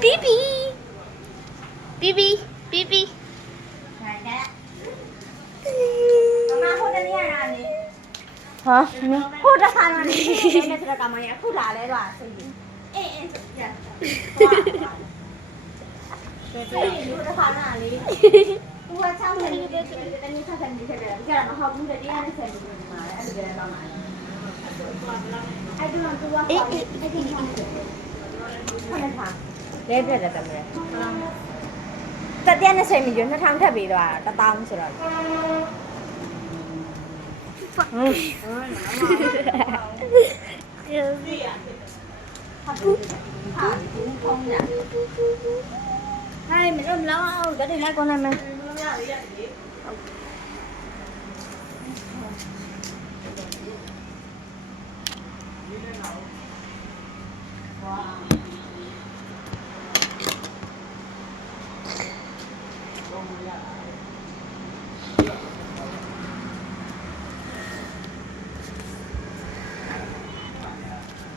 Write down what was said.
Bibi Bibi Bibi မဟုတ်တယ်ရတာလေ ဟာ ဟုတ်တယ်ခါလာနေနေစရကမရခုလာလဲတော့စိတ်ကြီးအေးအေးရဟုတ်တယ်ခါလာလေသူကချောင်းတယ်တနေ့ဆက်ဆက်နေခဲ့တယ်ကြရမဟုတ်ဘူးတရားနဲ့ဆက်နေမှာအဲ့ဒါလည်းတော့မှာအဲ့တော့သူကအဲ့ဒီခါလဲပြတယ်တမလဲတတရားနဲ့ဆက်နေရ2000ထပ်ပြီးတော့1000ဆိုတော့Hai, mình ôm lâu không? Để đi lấy con em. Wow.